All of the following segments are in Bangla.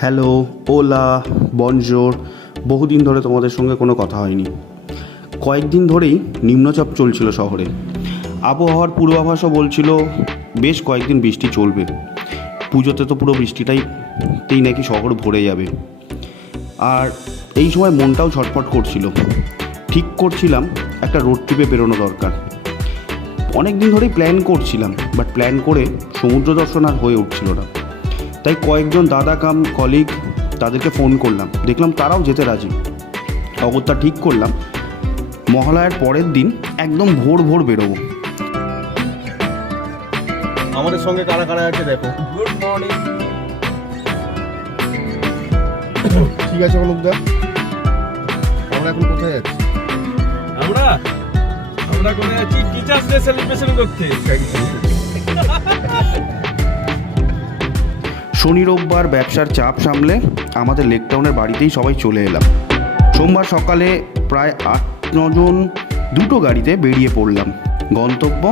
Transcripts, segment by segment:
Hello, OLA, বনজোর। বহুদিন ধরে তোমাদের সঙ্গে কোনো কথা হয়নি। কয়েকদিন ধরেই নিম্নচাপ চলছিল শহরে। আবহাওয়ার পূর্বাভাসও বলছিল বেশ কয়েকদিন বৃষ্টি চলবে। পুজোতে তো পুরো বৃষ্টিটাইতেই নাকি শহর ভরে যাবে। আর এই সময় মনটাও ছটফট করছিল। ঠিক করছিলাম একটা রোড ট্রিপে বেরোনো দরকার। অনেক দিন ধরেই প্ল্যান করছিলাম, বাট প্ল্যান করে সমুদ্র দর্শন আর হয়ে উঠছিল না। তাই কয়েকজন দাদা কাম কলিগ তাদেরকে ফোন করলাম, দেখলাম তারাও যেতে রাজি। অগত্যা ঠিক করলাম মহালয়ার পরের দিন একদম ভোর ভোর বেরোবো। আমাদের সঙ্গে কারা কারা আছে দেখো। Good morning. ঠিক আছে অনুপদা, আমরা এখন কোথায় যাচ্ছি? আমরা কোথায় যাচ্ছি? টিচার্স ডে সেলিব্রেশন করতে। শনি রোববার ব্যবসার চাপ সামলে আমাদের লেক টাউনের বাড়িতেই সবাই চলে এলাম। সোমবার সকালে প্রায় 8-9 জন দুটো গাড়িতে বেরিয়ে পড়লাম। গন্তব্য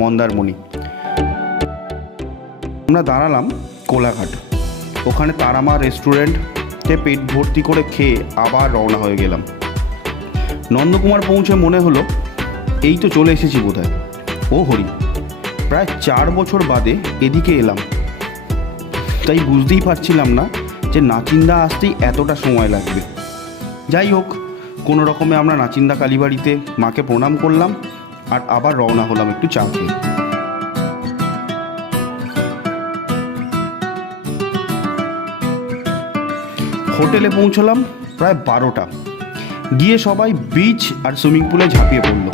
মন্দারমণি। আমরা দাঁড়ালাম কোলাঘাট। ওখানে তারামা রেস্টুরেন্টে পেট ভর্তি করে খেয়ে আবার রওনা হয়ে গেলাম। নন্দকুমার পৌঁছে মনে হলো এই তো চলে এসেছি বোধহয়। ও হরি, প্রায় 4 বছর বাদে এদিকে এলাম। তাই বুঝতেই পারছিলাম না যে নাচিন্দা আসতেই এতটা সময় লাগবে। যাই হোক, কোনো রকমে আমরা নাচিন্দা কালীবাড়িতে মাকে প্রণাম করলাম আর আবার রওনা হলাম একটু চা খেয়ে। হোটেলে পৌঁছলাম প্রায় 12টা। গিয়ে সবাই বিচ আর সুইমিং পুলে ঝাঁপিয়ে পড়ল।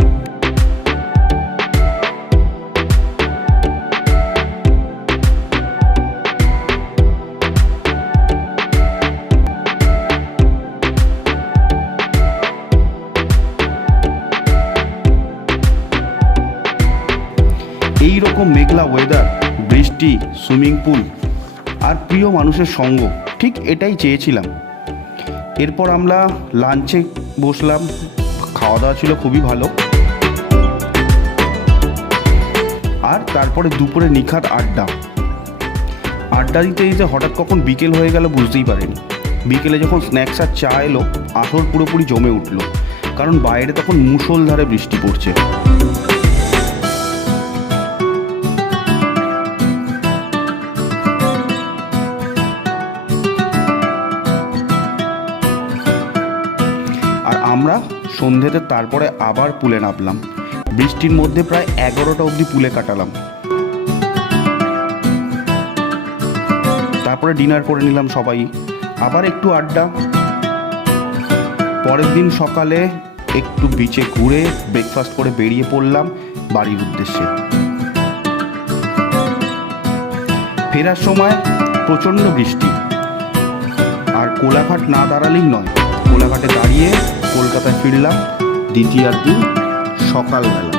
এই রকম মেঘলা ওয়েদার, বৃষ্টি, সুইমিং পুল আর প্রিয় মানুষের সঙ্গ, ঠিক এটাই চেয়েছিলাম। এরপর আমরা লাঞ্চে বসলাম। খাওয়া দাওয়া ছিল খুবই ভালো। আর তারপরে দুপুরে নিখাত আড্ডা দিতে দিতে হঠাৎ কখন বিকেল হয়ে গেল বুঝতেই পারিনি। বিকেলে যখন স্ন্যাক্স আর চা এলো, আসর পুরোপুরি জমে উঠল, কারণ বাইরে তখন মুষলধারে বৃষ্টি পড়ছে। আর আমরা সন্ধ্যেতে তারপরে আবার পুলে নামলাম। বৃষ্টির মধ্যে প্রায় 11টা অবধি পুলে কাটালাম। তারপরে ডিনার করে নিলাম সবাই, আবার একটু আড্ডা। পরের দিন সকালে একটু বিচে ঘুরে ব্রেকফাস্ট করে বেরিয়ে পড়লাম বাড়ির উদ্দেশ্যে। ফেরার সময় প্রচণ্ড বৃষ্টি। আর কোলাঘাট না দাঁড়ালেই নয়, কোলাঘাটে দাঁড়িয়ে কলকাতায় ফিরলাম দ্বিতীয় দিন সকালবেলা।